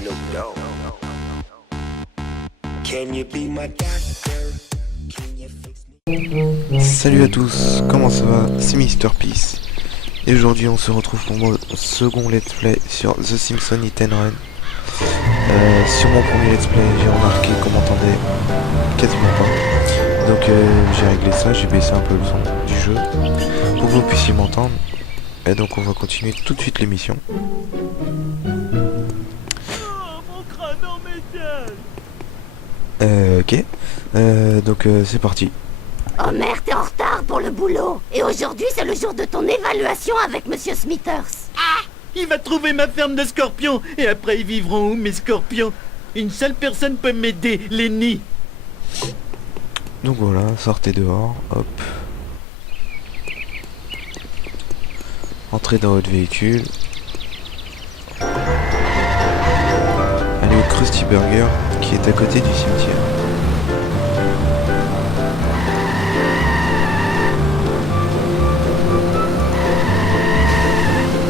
Snoop Dogg. Can you be my doctor? Can you fix me? Salut à tous, comment ça va? C'est MrPeace. Et aujourd'hui on se retrouve pour mon second let's play sur The Simpsons Hit and Run. Sur mon premier let's play j'ai remarqué qu'on m'entendait quasiment pas. Donc j'ai réglé ça, j'ai baissé un peu le son du jeu pour que vous puissiez m'entendre. Et donc on va continuer tout de suite l'émission. Ok, donc c'est parti. Homer, t'es en retard pour le boulot. Et aujourd'hui, c'est le jour de ton évaluation avec Monsieur Smithers. Ah! Il va trouver ma ferme de scorpions. Et après, ils vivront où, mes scorpions? Une seule personne peut m'aider, Lenny. Donc voilà, sortez dehors, hop. Entrez dans votre véhicule. Allez au Krusty Burger qui est à côté du cimetière.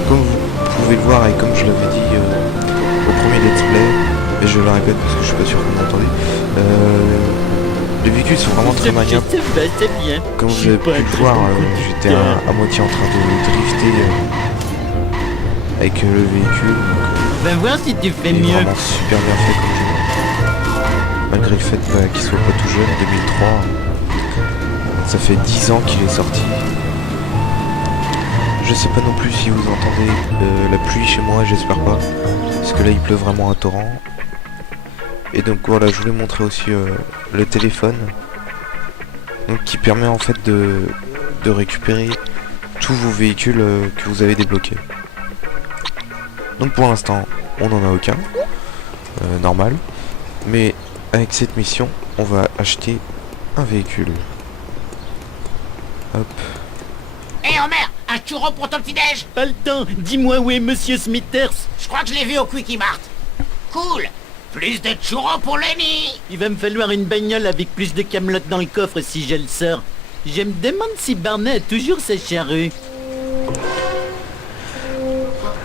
Comme vous pouvez le voir et comme je l'avais dit au premier let's play, et je le répète parce que je suis pas sûr que vous m'entendez, les véhicules sont vraiment très maniables. Comme vous avez pu le voir, j'étais à moitié en train de drifter avec le véhicule. Va voir si tu fais Il est mieux. vraiment super bien fait comme jeu. Malgré le fait qu'il soit pas tout jeune, 2003. Ça fait 10 ans qu'il est sorti. Je sais pas non plus si vous entendez la pluie chez moi, j'espère pas. Parce que là il pleut vraiment à torrent. Et donc voilà, je voulais montrer aussi le téléphone. Donc, qui permet en fait de récupérer tous vos véhicules que vous avez débloqués. Donc pour l'instant, on n'en a aucun. Normal. Mais avec cette mission, on va acheter un véhicule. Hop. Hé Homer, un churro pour ton petit-déj? Pas le temps. Dis-moi où est Monsieur Smithers. Je crois que je l'ai vu au Quickie Mart. Cool. Plus de churros pour Lenny. Il va me falloir une bagnole avec plus de camelotes dans le coffre si je le sors. Je me demande si Barney a toujours sa charrue.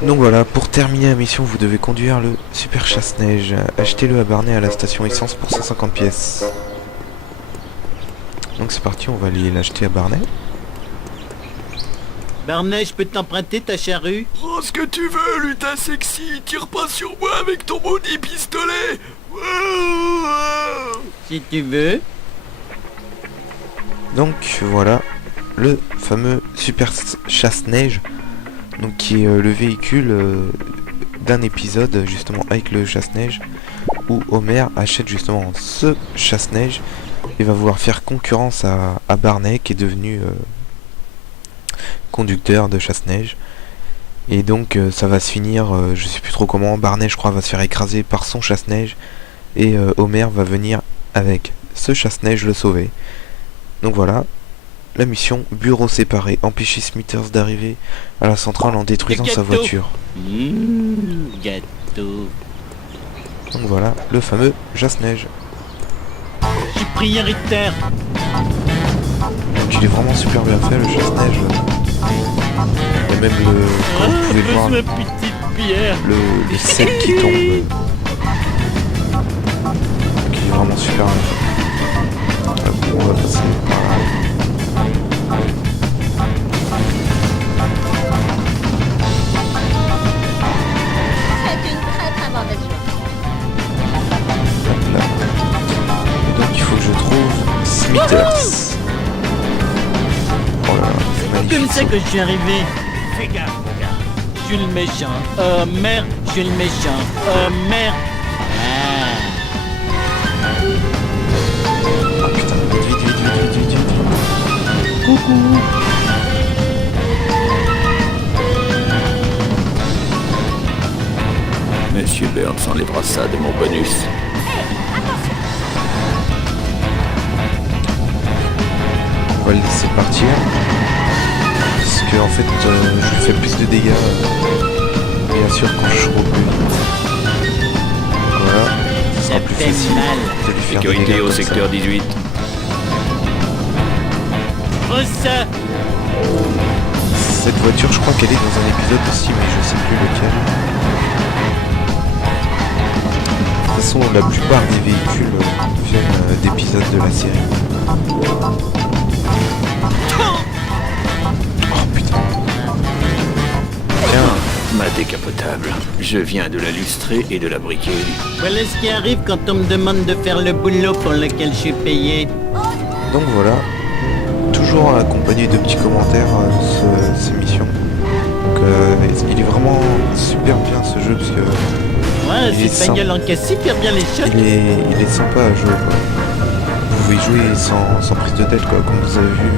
Donc voilà, pour terminer la mission, vous devez conduire le Super Chasse-Neige. Achetez-le à Barney à la station essence pour 150 pièces. Donc c'est parti, on va aller l'acheter à Barney. Barney, je peux t'emprunter ta charrue? Prends ce que tu veux, lutin sexy, tire pas sur moi avec ton maudit pistolet. Si tu veux. Donc voilà, le fameux Super Chasse-Neige. Donc qui est le véhicule d'un épisode justement avec le chasse-neige où Homer achète justement ce chasse-neige et va vouloir faire concurrence à Barney qui est devenu conducteur de chasse-neige. Et donc ça va se finir, je sais plus trop comment, Barney je crois va se faire écraser par son chasse-neige et Homer va venir avec ce chasse-neige le sauver. Donc voilà. La mission, bureau séparé, empêcher Smithers d'arriver à la centrale en détruisant sa voiture. Gâteau. Donc voilà, le fameux chasse-neige. Je suis prioritaire. Donc il est vraiment super bien fait le chasse-neige. Il y a même le, comme vous pouvez le voir, ma petite pierre. le sel qui tombe. Donc il est vraiment super bien fait. Hop, on va passer par là. Donc il faut que je trouve Smithers. Oh là là, c'est magnifique. Comme ça que je suis arrivé. Fais gaffe, mon gars. Je suis le méchant. Oh merde, je suis le méchant. Oh merde. Ah putain, vite. Coucou. Monsieur Burns enlèvera ça de mon bonus. On va le laisser partir. Parce que en fait je lui fais plus de dégâts bien sûr quand je suis plus vite. Voilà. Ce sera Ça plus fait facile mal. de lui faire des Sécurité dégâts au comme secteur ça. 18. Oh ça. Cette voiture je crois qu'elle est dans un épisode aussi mais je sais plus lequel. façon, la plupart des véhicules viennent d'épisodes de la série. Oh putain. Tiens, Ma décapotable. Je viens de la lustrer et de la briquer. Voilà ce qui arrive quand on me demande de faire le boulot pour lequel je suis payé. donc voilà. Toujours accompagné de petits commentaires ces missions. Donc il est vraiment super bien ce jeu parce que Ouais, Il est cette bagnole encaisse super bien les shots. il est sympa à jouer quoi. Vous pouvez jouer sans prise de tête quoi. Comme vous avez vu,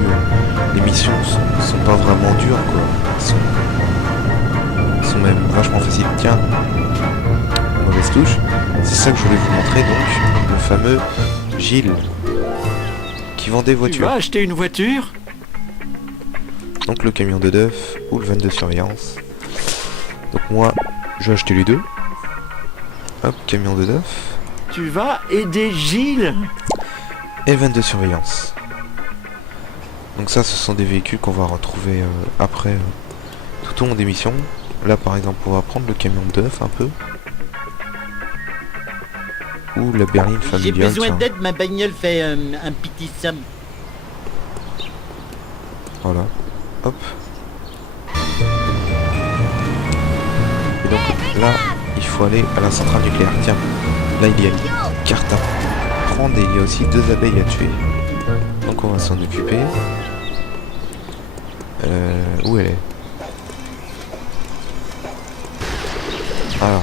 les missions sont pas vraiment dures quoi. Elles sont même vachement faciles. Tiens, mauvaise touche. C'est ça que je voulais vous montrer donc, le fameux Gilles qui vend des Tu voitures. vas acheter une voiture? Donc le camion de Duff ou le van de surveillance. Donc moi, je vais acheter les deux. Hop, camion de Duff Tu vas aider Gilles? et van de surveillance. Donc ça, ce sont des véhicules qu'on va retrouver après tout au long des missions. Là par exemple, on va prendre le camion de Duff un peu. Ou la berline J'ai familiale. besoin tiens. d'aide, ma bagnole fait un petit somme. Voilà. Hop. Et donc là, il faut aller à la centrale nucléaire. Tiens, là il y a une carte à prendre et il y a aussi 2 abeilles à tuer. Donc on va s'en occuper. Où elle est? Alors.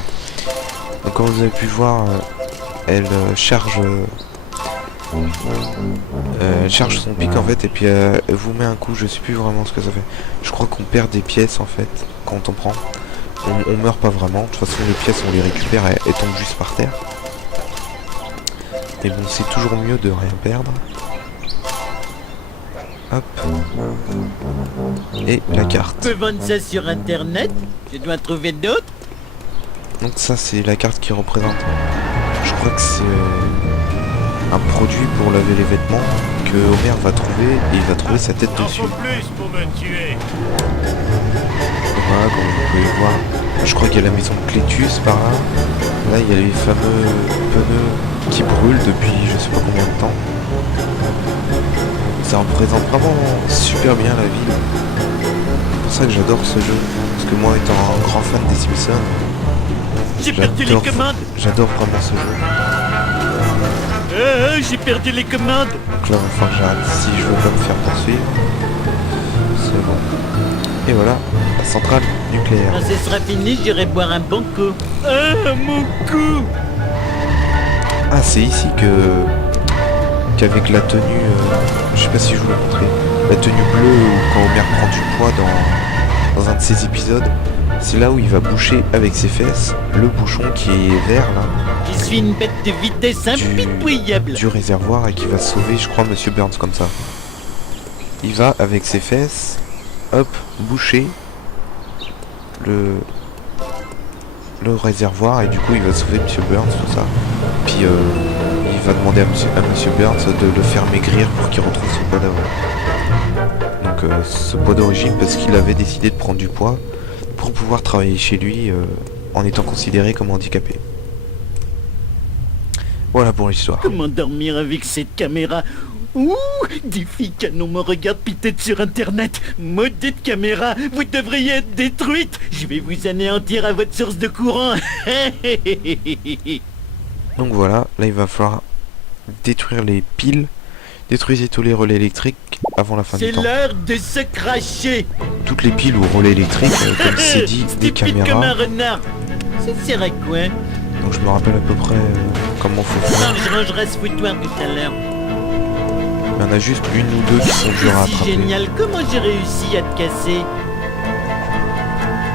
Donc comme vous avez pu voir, elle charge son pic en fait et puis elle vous met un coup, je sais plus vraiment ce que ça fait. Je crois qu'on perd des pièces en fait quand on prend. On meurt pas vraiment, de toute façon les pièces on les récupère et elles tombent juste par terre. Mais bon, c'est toujours mieux de rien perdre. Hop. Et la carte. Je peux vendre ça sur internet. Je dois trouver d'autres. Donc ça c'est la carte qui représente. Je crois que c'est un produit pour laver les vêtements que Homer va trouver et il va trouver sa tête dessus. plus pour me tuer. Voilà, comme vous pouvez voir, je crois qu'il y a la maison de Clétus par là. Là, il y a les fameux pneus qui brûlent depuis je sais pas combien de temps. Ça représente vraiment super bien la ville. C'est pour ça que j'adore ce jeu. Parce que moi, étant un grand fan des Simpsons, J'ai perdu les commandes. j'adore vraiment ce jeu. J'ai perdu les commandes. Donc là, il va falloir que j'arrête si je veux pas me faire poursuivre. C'est bon. Et voilà, la centrale nucléaire. Quand ce sera fini, j'irai boire un bon coup. Ah, mon coup. Ah, c'est ici qu'avec la tenue, je sais pas si je vous l'ai montré, la tenue bleue où quand Homer prend du poids dans un de ses épisodes, c'est là où il va boucher avec ses fesses le bouchon qui est vert là Je suis une bête de vitesse impitoyable. du réservoir et qui va sauver, je crois, Monsieur Burns comme ça. Il va avec ses fesses, hop, boucher le réservoir et du coup il va sauver Monsieur Burns, tout ça. Puis il va demander à Monsieur Burns de le faire maigrir pour qu'il retrouve son poids d'avant. Donc ce poids d'origine parce qu'il avait décidé de prendre du poids pour pouvoir travailler chez lui en étant considéré comme handicapé. Voilà pour l'histoire. Comment dormir avec cette caméra? Ouh, des filles canons me regardent peut-être sur internet. Maudite caméra, vous devriez être détruite. Je vais vous anéantir à votre source de courant. Donc voilà, là il va falloir détruire les piles. Détruisez tous les relais électriques avant la fin du C'est temps. l'heure de se cracher. Toutes les piles ou relais électriques, comme c'est dit, des Stupide comme un caméras. renard. Ça sert à quoi? Donc je me rappelle à peu près comment faut faire. Non, je rangerai ce foutoir tout à l'heure. Il y en a juste une ou deux qui sont dures à C'est si attraper. génial, comment j'ai réussi à te casser?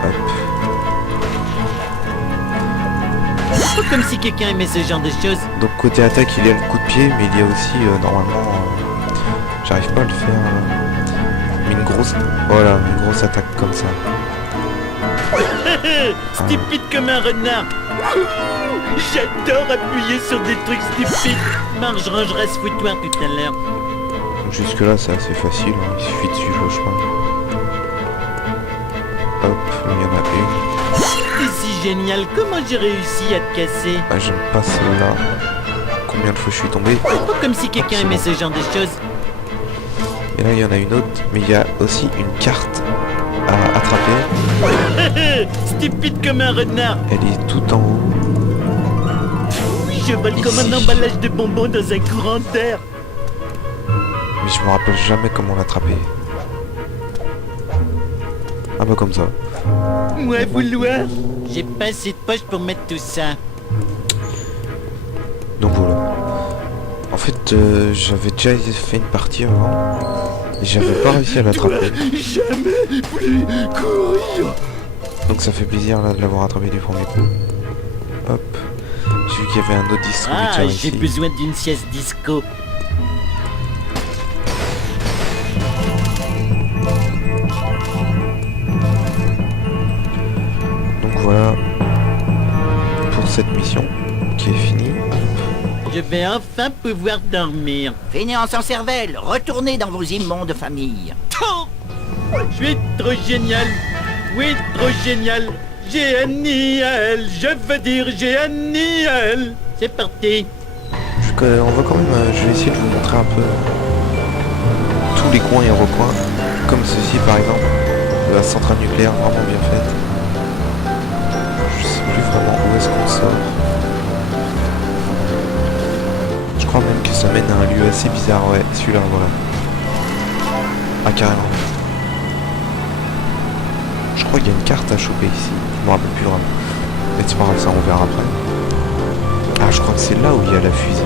Hop. Pas comme si quelqu'un aimait ce genre de choses. Donc côté attaque il y a le coup de pied, mais il y a aussi normalement, j'arrive pas à le faire, mais une grosse, voilà, une grosse attaque comme ça. Stupide comme un renard. J'adore appuyer sur des trucs stupides. Marge, je rangerai ce foutoir tout à l'heure. Donc jusque là c'est assez facile, hein, il suffit de suivre le chemin. Hop, là il y en a une. C'est si génial. Comment j'ai réussi à te casser? Ah, j'aime pas celle-là. Combien de fois je suis tombé? C'est pas comme si quelqu'un aimait ce genre de choses. Et là, il y en a une autre, mais il y a aussi une carte à attraper. Stupide comme un renard. Elle est tout en haut. Oui, je vole comme un Ici. emballage de bonbons dans un courant d'air. Mais je me rappelle jamais comment l'attraper. Ah bah comme ça. Moi vouloir. J'ai pas assez de poche pour mettre tout ça. Donc voilà. En fait, j'avais déjà fait une partie avant. Et j'avais pas réussi à l'attraper. Jamais plus courir. Donc ça fait plaisir là de l'avoir attrapé du premier coup. Hop. J'ai vu qu'il y avait un autre distributeur Ah, ici. j'ai besoin d'une sieste disco. Donc voilà pour cette mission qui est finie. Je vais enfin pouvoir dormir. Fainéants en cervelle, retournez dans vos immondes familles. Je suis trop génial. Oui, trop génial. Génial. Je veux dire génial. C'est parti. On va quand même, je vais essayer de vous montrer un peu tous les coins et recoins, comme ceci par exemple, de la centrale nucléaire vraiment bien faite. Je sais plus vraiment où est-ce qu'on sort. Je crois même que ça mène à un lieu assez bizarre, ouais, celui-là, voilà. Ah carrément. Je crois qu'il y a une carte à choper ici, je me rappelle plus vraiment. Mais c'est pas grave, ça on verra après. Ah, je crois que c'est là où il y a la fusée.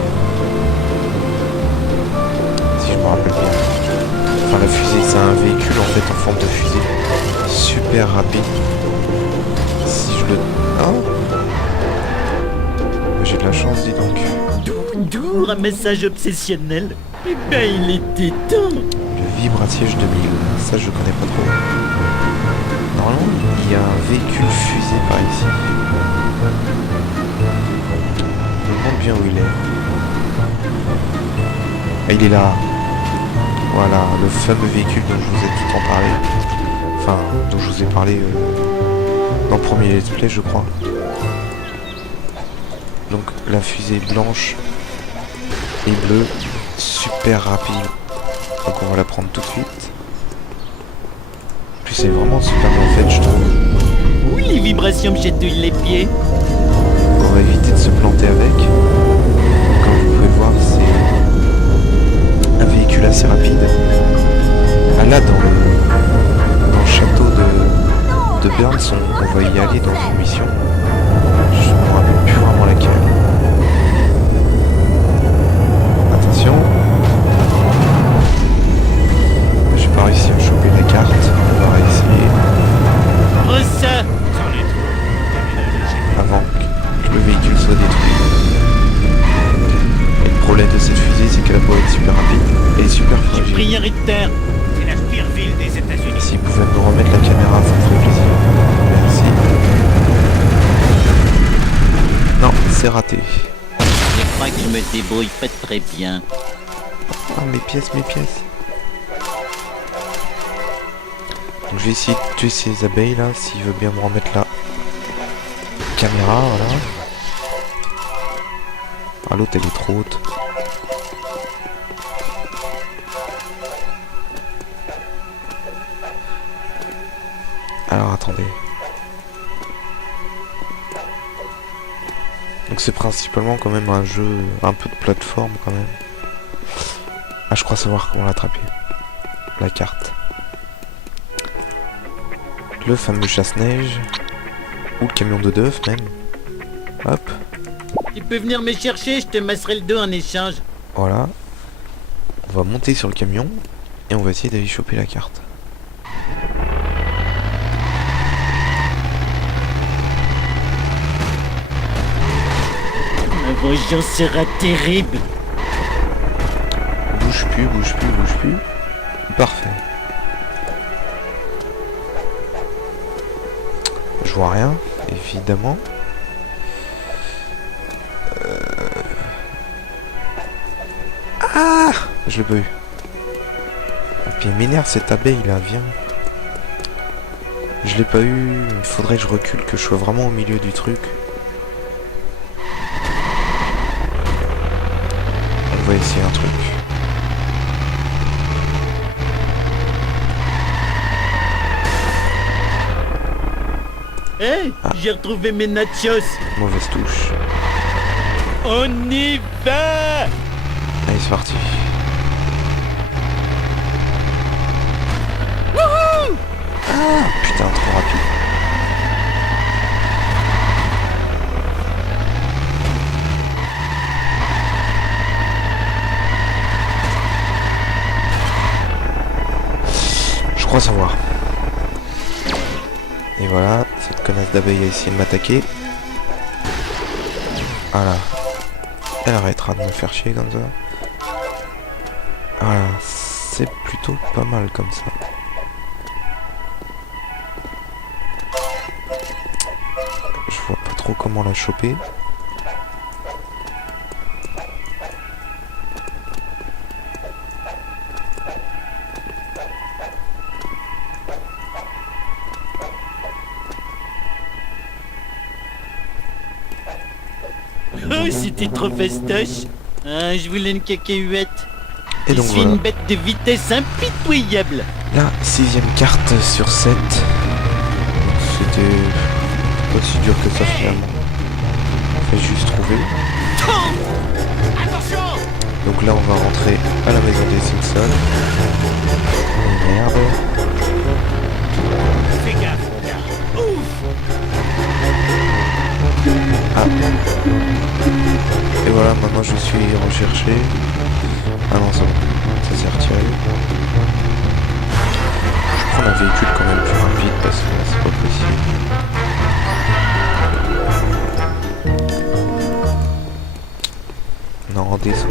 Si je me rappelle bien. Enfin, la fusée, c'est un véhicule en fait en forme de fusée. Super rapide. Si je le... Oh, j'ai de la chance, dis donc. D'où un message obsessionnel. Eh ben, il était temps. Le Vibratiège 2000. Ça, je connais pas trop. Normalement, il y a un véhicule fusée par ici. Je me demande bien où il est. Ah, il est là. Voilà, le fameux véhicule dont je vous ai tout le temps parlé. Enfin, dont je vous ai parlé dans le premier let's play, je crois. Donc, la fusée blanche et bleue, super rapide. Donc, on va la prendre tout de suite. En plus, c'est vraiment super bien fait, je trouve. Oui, les vibrations me chatouillent les pieds. On va éviter de se planter avec. Comme vous pouvez le voir, c'est un véhicule assez rapide. Ah là, dans le château de Burns, on va y aller dans une mission. Je ne me rappelle plus vraiment laquelle. Attention. J'ai pas réussi à choper la carte. On va réessayer Oh ça. avant que le véhicule soit détruit. Et le problème de cette fusée, c'est qu'elle a beau être super rapide, elle est super fragile. Prioritaire. C'est la pire ville des États-Unis. Si vous pouvez me remettre la caméra, ça me ferait plaisir. Merci. Non, c'est raté. Je crois que je me débrouille pas très bien. Ah, mes pièces, mes pièces. Donc je vais essayer de tuer ces abeilles là, s'il veut bien me remettre la caméra, voilà. Ah, l'autre elle est trop haute. Alors attendez. Donc c'est principalement quand même un jeu, un peu de plateforme quand même. Ah, je crois savoir comment l'attraper. La carte. Le fameux chasse-neige. Ou le camion de Duff même. Hop, Tu peux venir me chercher, je te masserai le dos en échange. voilà. On va monter sur le camion. Et on va essayer d'aller choper la carte. Ma vengeance sera terrible. Bouge plus, bouge plus, bouge plus. Parfait. Je vois rien, évidemment. Ah, je l'ai pas eu. Et puis elle m'énerve cette abeille là, viens. Je l'ai pas eu, il faudrait que je recule, que je sois vraiment au milieu du truc. On va essayer un truc. Hé, j'ai retrouvé mes nachos. Mauvaise touche. On y va. Allez, c'est parti. Ah, putain, trop rapide. Je crois savoir. Et voilà, cette connasse d'abeille a essayé de m'attaquer. Voilà. Elle arrêtera de me faire chier comme ça. Voilà, c'est plutôt pas mal comme ça. Je vois pas trop comment la choper. Oh, c'était trop fastoche. Ah, je voulais une cacahuète. Et Je donc suis voilà. une bête de vitesse impitoyable. La 6ème carte sur 7. C'était pas si dur que ça finalement. Faut juste trouver. Attention! Donc là on va rentrer à la maison des Simpsons. Oh, merde. Fais gaffe, mon gars. Ah. Et voilà, maintenant je suis recherché. Ah non, c'est bon. Ça s'est retiré. Je prends un véhicule quand même plus rapide parce que là, c'est pas possible. Non, descend.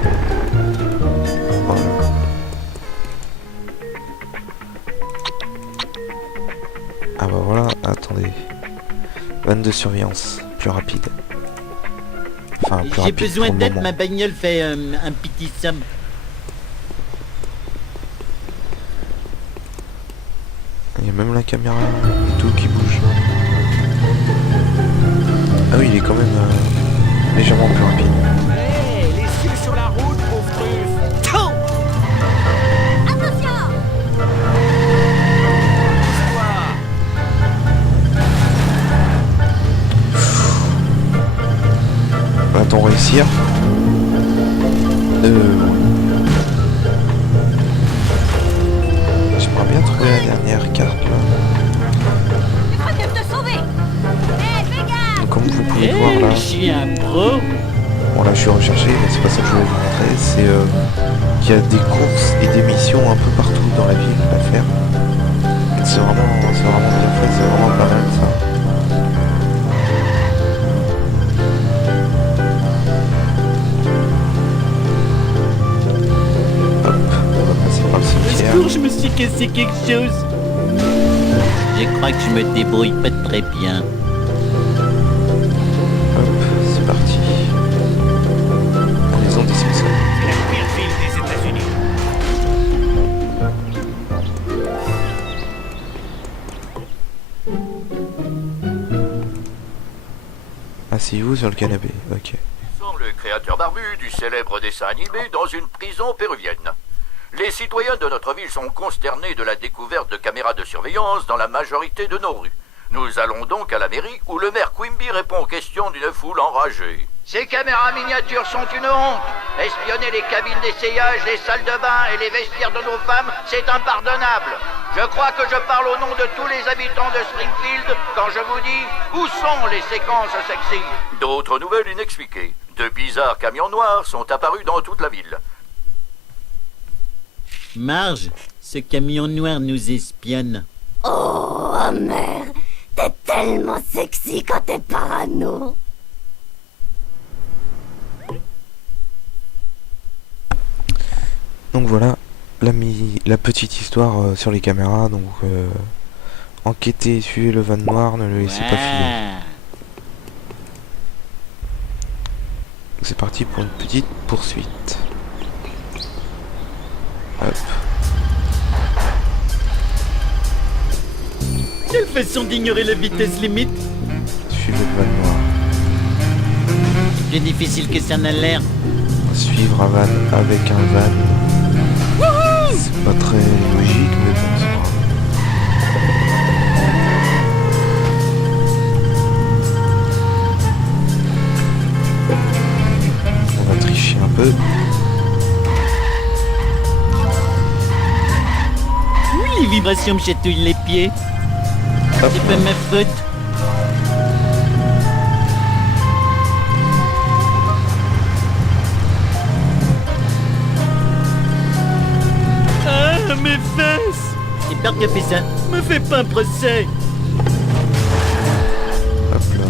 Voilà. Ah bah voilà, attendez. Vanne de surveillance, plus rapide. Enfin, plus J'ai rapide besoin pour le d'aide, moment. ma bagnole fait un petit somme. Il y a même la caméra et tout qui bouge. Ah oui, il est quand même légèrement plus rapide. Hé, les cieux sur la route, pauvre truffe! Attention! Va-t-on réussir? J'aimerais bien trouver la dernière carte là. Tu crois que je te sauver? Hé, fais gaffe! Donc, comme vous pouvez Hé, voir là, je suis un pro. bon là je suis recherché, mais c'est pas ça que je voulais vous montrer, c'est qu'il y a des courses et des missions un peu partout dans la ville à faire. C'est vraiment bien fait, c'est vraiment pas mal ça. Hop, on va passer par le Au cimetière. secours, je me suis cassé quelque chose. Je crois que je me débrouille pas très bien. Hop, c'est parti. La maison des Simpsons. C'est la pire ville des États-Unis. Asseyez-vous sur le canapé, ok. Sont le créateur barbu du célèbre dessin animé dans une prison péruvienne. Les citoyens de notre ville sont consternés de la découverte de caméras de surveillance dans la majorité de nos rues. Nous allons donc à la mairie où le maire Quimby répond aux questions d'une foule enragée. Ces caméras miniatures sont une honte. Espionner les cabines d'essayage, les salles de bain et les vestiaires de nos femmes, c'est impardonnable. Je crois que je parle au nom de tous les habitants de Springfield quand je vous dis où sont les séquences sexy. D'autres nouvelles inexpliquées. De bizarres camions noirs sont apparus dans toute la ville. Marge, ce camion noir nous espionne. Oh, Homer! T'es tellement sexy quand t'es parano! Donc voilà, la petite histoire sur les caméras. Donc enquêtez, suivez le van noir, ne le laissez pas filer. Ouais. C'est parti pour une petite poursuite. Hop. Quelle façon d'ignorer la vitesse limite. Suivez le van noir. Plus difficile que ça n'a l'air. Suivre un van avec un van. C'est pas très logique, mais bon, c'est pas grave. On va tricher un peu. Oui, les vibrations me chatouillent les pieds. Hop. C'est pas ma faute. Ah, mes fesses! C'est Bart qui a fait ça. Me fais pas un procès. Hop là.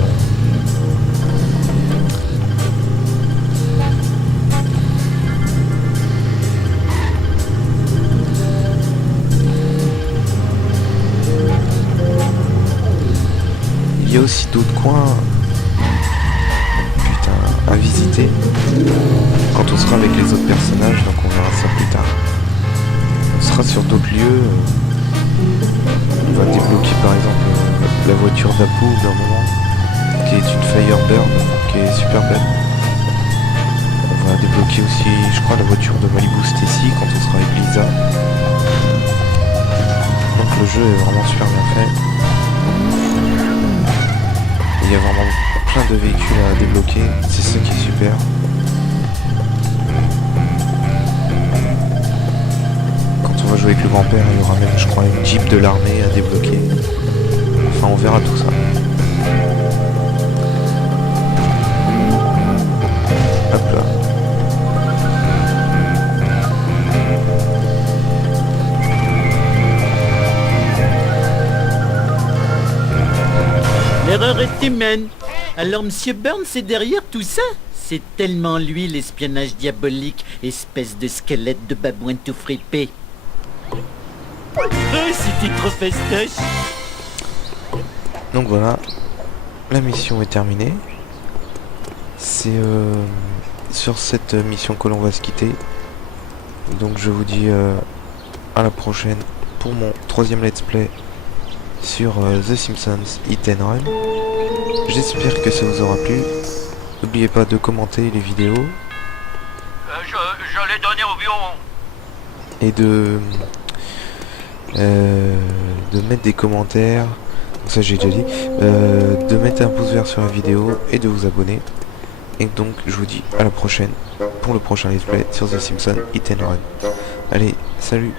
Il y a aussi d'autres coins, putain, à visiter quand on sera avec les autres personnages, donc on verra ça plus tard. On sera sur d'autres lieux. On va débloquer par exemple la voiture d'Apu d'un moment, qui est une Firebird, qui est super belle. On va débloquer aussi, je crois, la voiture de Malibu Stacy quand on sera avec Lisa. Donc le jeu est vraiment super bien fait. Il y a vraiment plein de véhicules à débloquer, c'est ça qui est super. Quand on va jouer avec le grand-père, il y aura même, je crois, une Jeep de l'armée à débloquer. Enfin, on verra tout ça. Hop là. L'erreur est humaine. Alors Monsieur Burns est derrière tout ça? C'est tellement lui l'espionnage diabolique, espèce de squelette de babouin tout fripé. Oh, c'était trop fastoche. Donc voilà, la mission est terminée. C'est sur cette mission que l'on va se quitter. Donc je vous dis à la prochaine pour mon 3e let's play sur The Simpsons Hit and Run. J'espère que ça vous aura plu. N'oubliez pas de commenter les vidéos Je l'ai donné au bureau. et de mettre des commentaires. Donc ça j'ai déjà dit. De mettre un pouce vert sur la vidéo et de vous abonner. Et donc je vous dis à la prochaine pour le prochain let's play sur The Simpsons Hit and Run. Allez, salut.